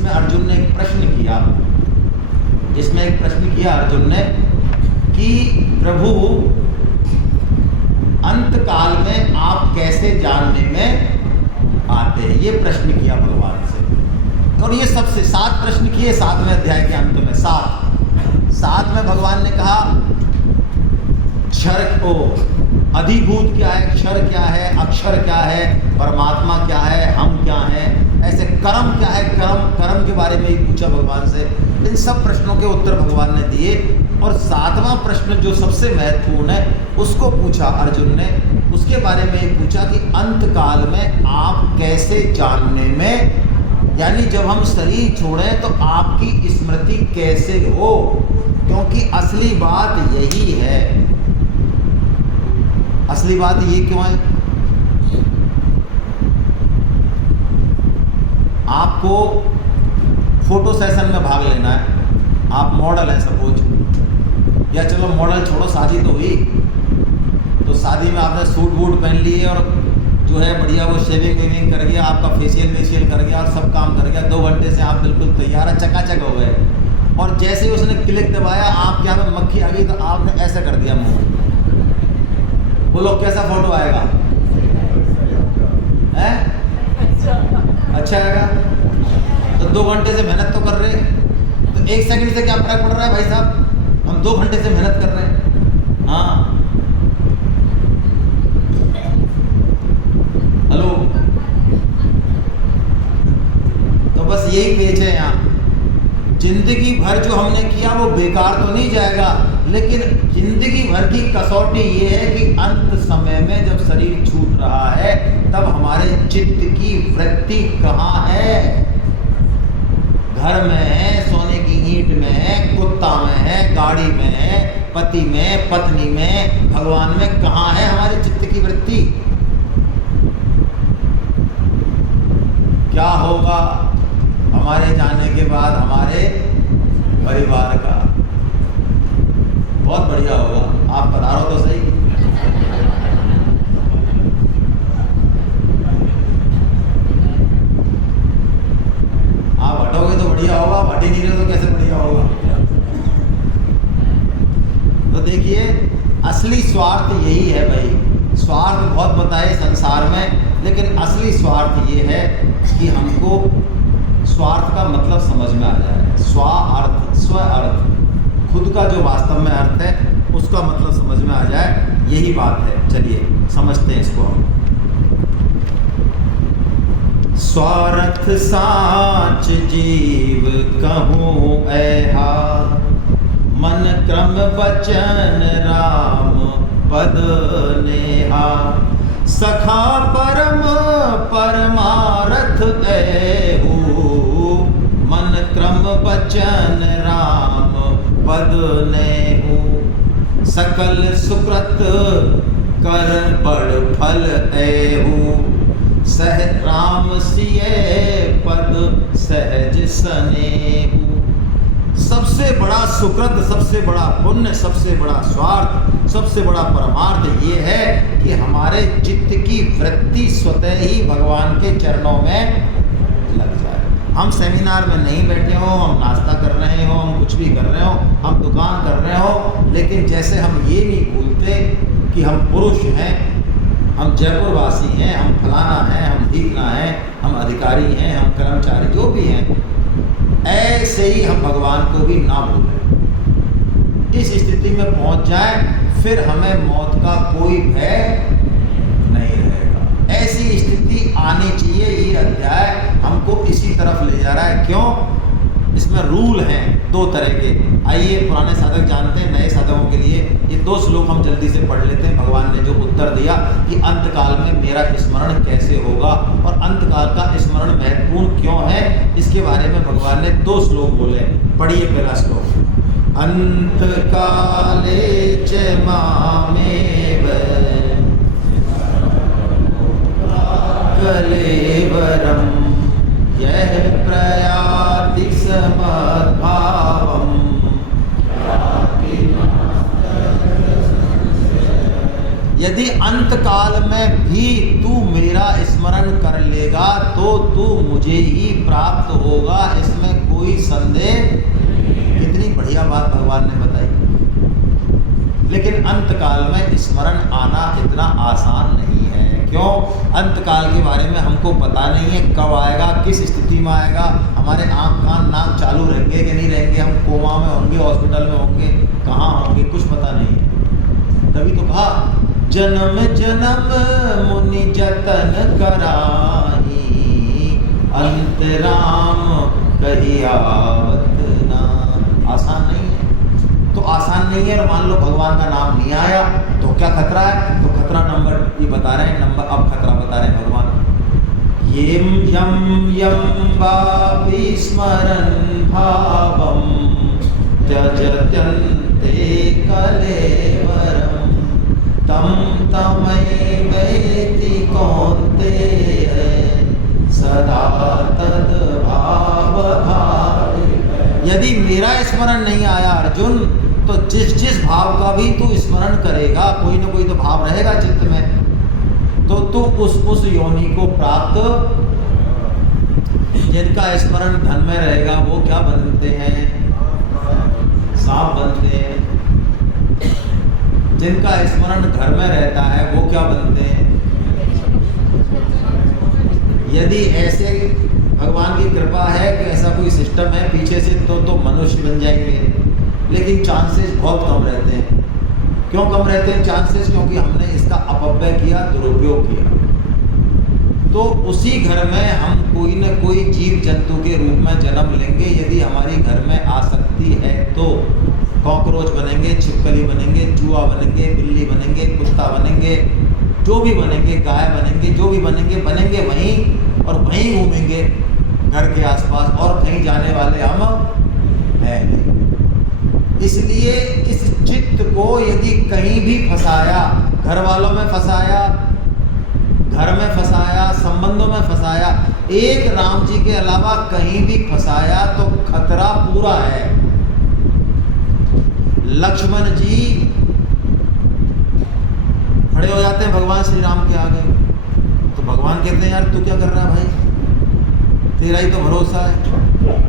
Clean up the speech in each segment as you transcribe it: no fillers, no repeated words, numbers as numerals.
जिसमें अर्जुन ने एक प्रश्न किया अर्जुन ने कि प्रभु अंत काल में आप कैसे जानने में आते हैं, ये प्रश्न किया भगवान से। और ये सबसे 7 प्रश्न किए 7वें अध्याय के अंत में। 7 में भगवान ने कहा क्षर को अधिभूत क्या है, क्षर क्या है, अक्षर क्या है, परमात्मा क्या है, हम क्या हैं, ऐसे कर्म क्या है, कर्म के बारे में ही पूछा भगवान से। इन सब प्रश्नों के उत्तर भगवान ने दिए। और 7वां प्रश्न जो सबसे महत्वपूर्ण है उसको पूछा अर्जुन ने, उसके बारे में ही पूछा कि अंत काल में आप कैसे जानने में, यानी जब हम शरीर छोड़ें तो आपकी स्मृति कैसे हो, क्योंकि असली बात यही है। असली बात ये क्यों है? आपको फोटो सेशन में भाग लेना है, आप मॉडल हैं सपोज, या चलो मॉडल छोड़ो, शादी तो हुई, तो शादी में आपने सूट वूट पहन लिए और जो है बढ़िया वो शेविंग वेविंग कर गया, आपका फेशियल कर गया और सब काम कर गया, 2 घंटे से आप बिल्कुल तैयार है, चकाचक हो गए। और जैसे ही उसने क्लिक दबाया आप क्या में मक्खी आ गई, तो आपने ऐसा कर दिया मुँह, बोलो कैसा फोटो आएगा? है अच्छा आएगा? तो 2 घंटे से मेहनत तो कर रहे, तो 1 सेकंड से क्या फर्क पड़ रहा है भाई साहब? हम 2 घंटे से मेहनत कर रहे हैं। हाँ हेलो, तो बस यही पेज है यहाँ। जिंदगी भर जो हमने किया वो बेकार तो नहीं जाएगा, लेकिन जिंदगी भर की कसौटी ये है कि अंत समय में जब शरीर छूट रहा है तब हमारे चित्त की वृत्ति कहाँ है? घर में है, सोने की ईंट में है, कुत्ता में है, गाड़ी में है, पति में, पत्नी में, भगवान में कहाँ है हमारे चित्त की वृत्ति? क्या होगा हमारे जाने के बाद हमारे परिवार का? बहुत बढ़िया होगा, आप बता रहे हो तो सही। आप हटोगे तो बढ़िया होगा, आप हट ही नहीं रहे तो कैसे बढ़िया होगा? तो देखिए असली स्वार्थ यही है भाई। स्वार्थ बहुत बताए संसार में, लेकिन असली स्वार्थ ये है कि हमको स्वार्थ का मतलब समझ में आ जाए। स्व अर्थ, खुद का जो वास्तव में अर्थ है उसका मतलब समझ में आ जाए, यही बात है। चलिए समझते हैं इसको हम। स्वार्थ साच जीव कहूँ ऐहा, मन क्रम वचन राम पद नेहा, सखा परम परमारथ ऐहू, मन क्रम वचन राम पद नेहू, सकल सुकृत कर बड़ फल ऐहू, सह राम सिए पद सहज सनेहू। सबसे बड़ा सुकृत, सबसे बड़ा पुण्य, सबसे बड़ा स्वार्थ, सबसे बड़ा परमार्थ ये है कि हमारे चित्त की वृत्ति स्वतः ही भगवान के चरणों में लग जाए। हम सेमिनार में नहीं बैठे हो, हम नाश्ता कर रहे हो, हम कुछ भी कर रहे हो, हम दुकान कर रहे हो, लेकिन जैसे हम ये नहीं भूलते कि हम पुरुष हैं, हम जयपुर वासी हैं, हम फलाना हैं, हम ढीकना हैं, हम अधिकारी हैं, हम कर्मचारी जो भी हैं, ऐसे ही हम भगवान को भी ना भूलें। इस स्थिति में पहुंच जाए फिर हमें मौत का कोई भय नहीं रहेगा। ऐसी स्थिति आनी चाहिए। ये अध्याय हमको इसी तरफ ले जा रहा है। क्यों? इसमें रूल हैं 2 तरह के। आइए पुराने साधक जानते हैं, नए साधकों के लिए ये 2 श्लोक हम जल्दी से पढ़ लेते हैं। भगवान ने जो उत्तर दिया कि अंत काल में मेरा स्मरण कैसे होगा और अंत काल का स्मरण महत्वपूर्ण क्यों है, इसके बारे में भगवान ने 2 श्लोक बोले। पढ़िए पहला श्लोक। अंत काले च मामेव कलेवरम यह प्रयाति समद्भावम्, यदि यदि अंत काल में भी तू मेरा स्मरण कर लेगा तो तू मुझे ही प्राप्त होगा, इसमें कोई संदेह। कितनी बढ़िया बात भगवान ने बताई। लेकिन अंत काल में स्मरण आना इतना आसान नहीं है। क्यों? अंत काल के बारे में हमको पता नहीं है, कब आएगा, किस स्थिति में आएगा, हमारे आँख कान नाक चालू रहेंगे कि नहीं रहेंगे, हम कोमा में होंगे, हॉस्पिटल में होंगे, कहाँ होंगे, कुछ पता नहीं है। तभी तो कहा जन्म जन्म मुनि जतन कराही, अंतराम कही आवत ना। आसान नहीं है। तो आसान नहीं है और मान लो भगवान का नाम नहीं आया तो क्या खतरा है? तो खतरा नंबर ये बता रहे हैं, नंबर अब खतरा बता रहे हैं भगवान। येम यम यम वापि स्मरन् भावम त्यजत्यन्ते कलेवरम तम तमैवेति कौन्तेय सदा तद्भाव भावि। यदि मेरा स्मरण नहीं आया अर्जुन, तो जिस जिस भाव का भी तू स्मरण करेगा, कोई ना कोई तो भाव रहेगा चित्त में, तो तू उस योनि को प्राप्त। जिनका स्मरण धन में रहेगा वो क्या बनते हैं? सांप बनते हैं। जिनका स्मरण घर में रहता है वो क्या बनते हैं? यदि ऐसे भगवान की कृपा है कि ऐसा कोई सिस्टम है पीछे से तो मनुष्य बन जाएंगे, लेकिन चांसेस बहुत कम रहते हैं। क्यों कम रहते हैं चांसेस? क्योंकि हमने इसका अपव्यय किया, दुरुपयोग किया। तो उसी घर में हम कोई न कोई जीव जंतु के रूप में जन्म लेंगे। यदि हमारी घर में आसक्ति है तो कॉकरोच बनेंगे, छिपकली बनेंगे, चूहा बनेंगे, बिल्ली बनेंगे, कुत्ता बनेंगे, जो भी बनेंगे, गाय बनेंगे, जो भी बनेंगे बनेंगे वहीं और वहीं घूमेंगे घर के आसपास, और कहीं जाने वाले हम हैं नहीं। इसलिए इस चित्त को यदि कहीं भी फंसाया, घर वालों में फंसाया, घर में फंसाया, संबंधों में फंसाया, एक राम जी के अलावा कहीं भी फंसाया तो खतरा पूरा है। लक्ष्मण जी खड़े हो जाते हैं भगवान श्री राम के आगे, तो भगवान कहते हैं यार तू क्या कर रहा है भाई, तेरा ही तो भरोसा है।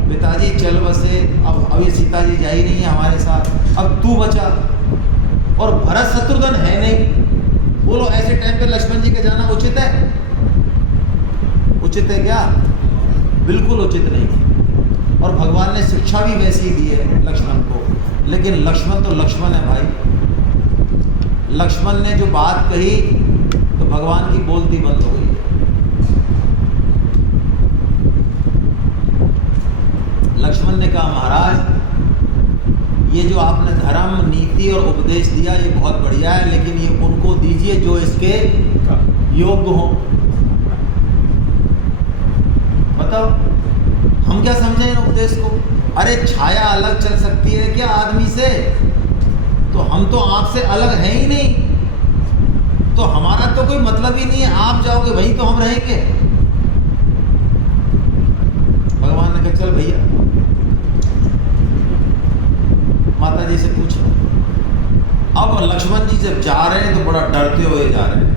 पिताजी चल बसे, अब अभी सीता जी जा ही नहीं है हमारे साथ, अब तू बचा, और भरत शत्रुघ्न है नहीं। बोलो ऐसे टाइम पे लक्ष्मण जी के जाना उचित है? उचित है क्या? बिल्कुल उचित नहीं। और भगवान ने शिक्षा भी वैसी दी है लक्ष्मण को, लेकिन लक्ष्मण तो लक्ष्मण है भाई। लक्ष्मण ने जो बात कही तो भगवान की बोलती बंद हो गई। लक्ष्मण ने कहा महाराज ये जो आपने धर्म, नीति और उपदेश दिया ये बहुत बढ़िया है, लेकिन ये उनको दीजिए जो इसके योग्य हो। बताओ हम क्या समझें इन उपदेश को? अरे छाया अलग चल सकती है क्या आदमी से? तो हम तो आपसे अलग हैं ही नहीं, तो हमारा तो कोई मतलब ही नहीं है। आप जाओगे वहीं तो हम रहेंगे। भगवान ने कहा चल भैया माता जी से पूछो। अब लक्ष्मण जी जब जा रहे हैं तो बड़ा डरते हुए जा रहे हैं।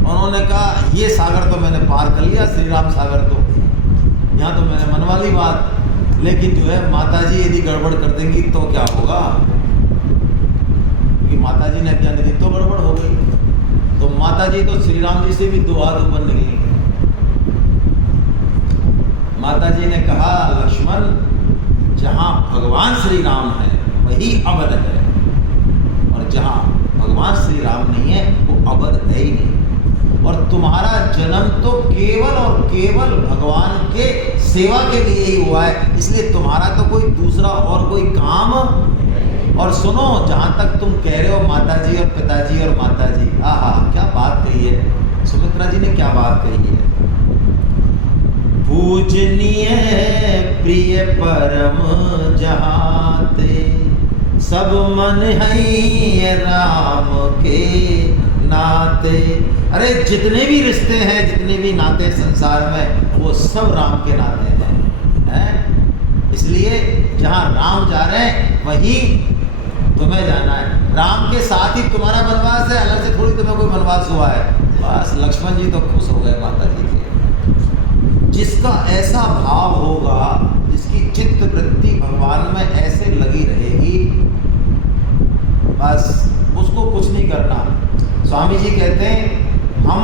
उन्होंने कहा ये सागर तो मैंने पार कर लिया, श्री राम सागर, तो यहाँ तो मैंने मन वाली बात, लेकिन जो है माता जी यदि गड़बड़ कर देंगी तो क्या होगा? क्योंकि माता जी ने आज्ञा नहीं दी तो गड़बड़ हो गई। तो माता जी तो श्री राम जी से भी 2 हाथ ऊपर निकली। माता जी ने कहा लक्ष्मण जहाँ भगवान श्री राम है वही अवध है, और जहाँ भगवान श्री राम नहीं है वो अवध है ही नहीं। और तुम्हारा जन्म तो केवल और केवल भगवान के सेवा के लिए ही हुआ है, इसलिए तुम्हारा तो कोई दूसरा और कोई काम। और सुनो, जहाँ तक तुम कह रहे हो माता जी और पिताजी और माता जी, आहा क्या बात कही है सुमित्रा जी ने, क्या बात कही है। पूजनीय प्रिय परम जहाते, सब मन है राम के नाते। अरे जितने भी रिश्ते हैं, जितने भी नाते संसार में, वो सब राम के नाते हैं। इसलिए जहाँ राम जा रहे हैं वहीं तुम्हें जाना है। राम के साथ ही तुम्हारा वनवास है, अलग से थोड़ी तुम्हें कोई वनवास हुआ है। बस लक्ष्मण जी तो खुश हो गए माता जी के। जिसका ऐसा भाव होगा, जिसकी चित्त वृत्ति भगवान में ऐसे लगी रहेगी, बस उसको कुछ नहीं करना। स्वामी जी कहते हैं हम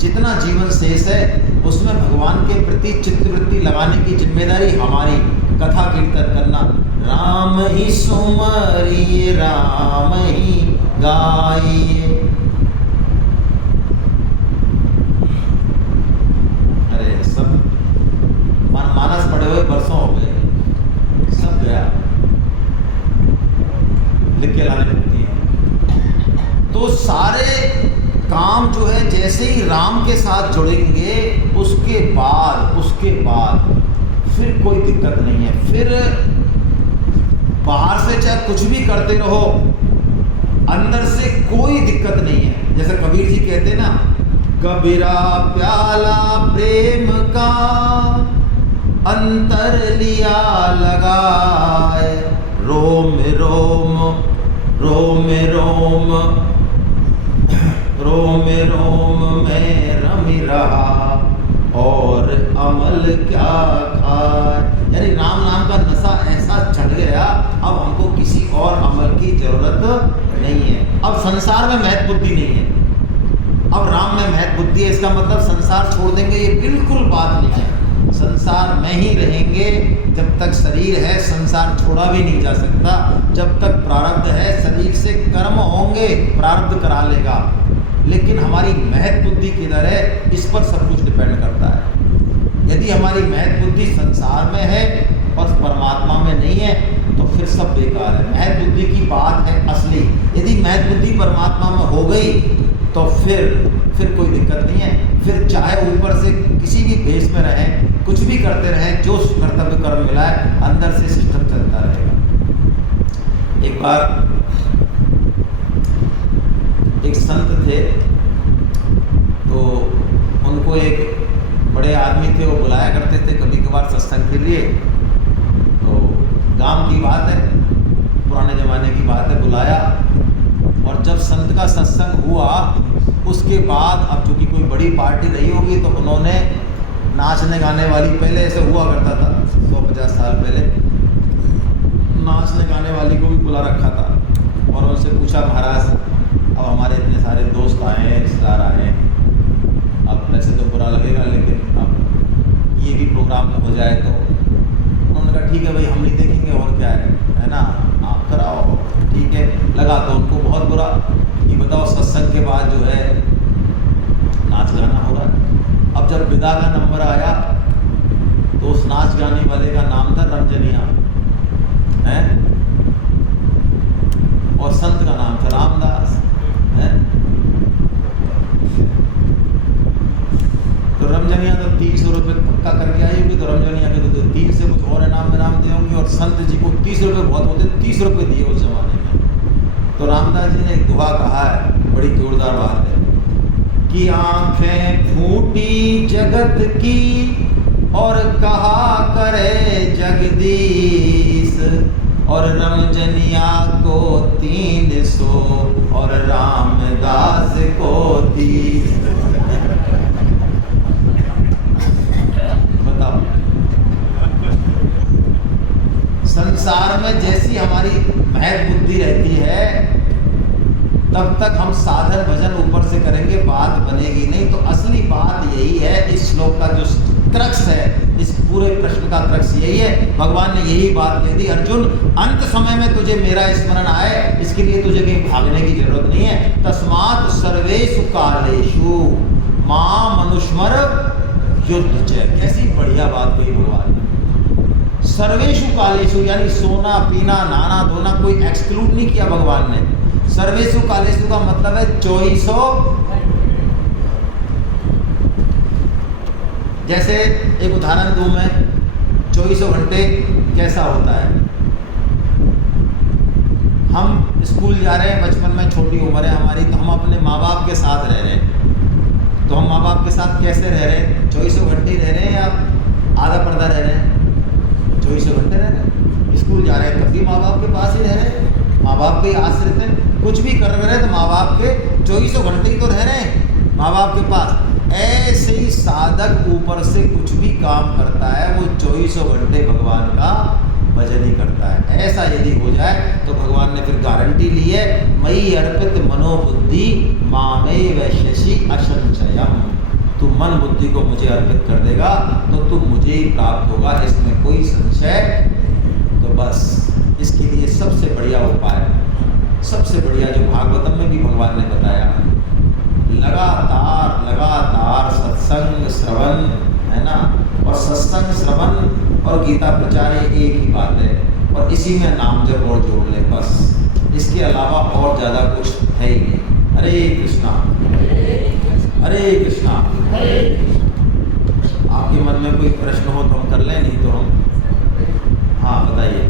जितना जीवन शेष है उसमें भगवान के प्रति चित्तवृत्ति लगाने की जिम्मेदारी हमारी। कथा कीर्तन करना, राम ही सुमरिए राम ही गाइए। अरे सब मानस पड़े हुए बरसों हो गए, सब गया, लिख के लाने पड़ती है। तो सारे काम जो है जैसे ही राम के साथ जुड़ेंगे उसके बाद फिर कोई दिक्कत नहीं है। फिर बाहर से चाहे कुछ भी करते रहो, अंदर से कोई दिक्कत नहीं है। जैसे कबीर जी कहते ना, कबीरा प्याला प्रेम का अंतर लिया लगाए, रोम रोम रोम रोम रोम रोम में रमी रहा और अमल क्या खाए। यानी राम नाम का नशा ऐसा चढ़ गया, अब हमको किसी और अमल की जरूरत नहीं है। अब संसार में महत्व बुद्धि नहीं है, अब राम में महत्व बुद्धि है। इसका मतलब संसार छोड़ देंगे, ये बिल्कुल बात नहीं है। संसार में ही रहेंगे, जब तक शरीर है संसार छोड़ा भी नहीं जा सकता। जब तक प्रारब्ध है शरीर से कर्म होंगे, प्रारब्ध करा लेगा। लेकिन हमारी महत्व बुद्धि किधर है, इस पर सब कुछ डिपेंड करता है। यदि हमारी महत्व बुद्धि संसार में है और परमात्मा में नहीं है तो फिर सब बेकार है। महत्व बुद्धि की बात है असली। यदि महत्व बुद्धि परमात्मा में हो गई तो फिर कोई दिक्कत नहीं है। फिर चाहे ऊपर से किसी भी भेष में रहें, कुछ भी करते रहें, जो कर्तव्य कर्म मिला है अंदर से सिस्टम चलता रहेगा। एक बार एक संत थे, तो उनको एक बड़े आदमी थे, वो बुलाया करते थे कभी कभार सत्संग के लिए। तो गांव की बात है, पुराने ज़माने की बात है, बुलाया। और जब संत का सत्संग हुआ उसके बाद, अब चूँकि कोई बड़ी पार्टी रही होगी तो उन्होंने नाचने गाने वाली, पहले ऐसे हुआ करता था 150 साल पहले, नाचने गाने वाली को भी बुला रखा था। और उनसे पूछा, महाराज अब हमारे इतने सारे दोस्त आए हैं, रिश्तेदार आए हैं, अब वैसे तो बुरा लगेगा लेकिन अब ये भी प्रोग्राम में हो जाए तो। उन्होंने कहा ठीक है भाई, हम नहीं देखेंगे और क्या है ना, आप कराओ, ठीक है। लगा तो उनको बहुत बुरा, ये बताओ सत्संग के बाद जो है नाच गाना हो रहा है। अब जब विदा का नंबर आया तो उस नाच गाने वाले का नाम था रमजनिया है, और संत का नाम था रामदास है। तो रमजनिया तो 300 रुपये पक्का करके आई होगी, तो रमजनिया के तो 3 से कुछ और इनाम दे होंगे, और संत जी को 30 रुपये बहुत होते, 30 रुपये दिए उस जमाने में। तो रामदास जी ने एक दुआ कहा है, बड़ी जोरदार बात है, कि आंखें फूटी जगत की और कहा करे जगदीश, और रमजनिया को 300 और रामदास को 30। बताओ, संसार में जैसी हमारी महत्व बुद्धि रहती है तब तक हम साधन भजन ऊपर से करेंगे, बात बनेगी नहीं। तो असली बात यही है, इस श्लोक का जो क्रक्स है, इस पूरे प्रश्न का क्रक्स यही है। भगवान ने यही बात कह दी, अर्जुन अंत समय में तुझे मेरा स्मरण आए, इसके लिए तुझे कहीं भागने की जरूरत नहीं है। तस्मात् सर्वेषु कालेषु मां मनुस्मर युद्ध च। कैसी बढ़िया बात कही भगवान ने। सर्वेषु कालेषु यानी सोना पीना नहाना धोना कोई एक्सक्लूड नहीं किया भगवान ने। सर्वेषु कालेषु का मतलब है 2400। जैसे एक उदाहरण दूं मैं, 2400 घंटे कैसा होता है। हम स्कूल जा रहे हैं, बचपन में छोटी उम्र है हमारी, तो हम अपने माँ बाप के साथ रह रहे हैं। तो हम माँ बाप के साथ कैसे रह रहे हैं? 2400 घंटे रह रहे हैं या आधा पर्दा रह रहे हैं? 2400 घंटे रह रहे हैं। स्कूल जा रहे हैं तब भी माँ बाप के पास ही रह रहे हैं। माँ बाप के आश्रित हैं, कुछ भी कर रहे हैं तो माँ बाप के 24 घंटे ही तो रह रहे हैं माँ बाप के पास। ऐसे ही साधक ऊपर से कुछ भी काम करता है वो 24 घंटे भगवान का भजन ही करता है। ऐसा यदि हो जाए तो भगवान ने फिर गारंटी ली है, मयि अर्पित मनोबुद्धि मामे वैश्यसी असंशयम। तू मन बुद्धि को मुझे अर्पित कर देगा तो तू मुझे ही प्राप्त होगा, इसमें कोई संशय नहीं। तो बस इसके लिए सबसे बढ़िया उपाय, सबसे बढ़िया जो भागवतम में भी भगवान ने बताया, लगातार लगातार सत्संग श्रवण, है ना। और सत्संग श्रवण और गीता प्रचार ये एक ही बात है, और इसी में नाम जप और जोड़ ले बस, इसके अलावा और ज़्यादा कुछ है ही नहीं। हरे कृष्णा हरे कृष्णा। आपके मन में कोई प्रश्न हो तो हम कर लें, नहीं तो हम, हाँ बताइए।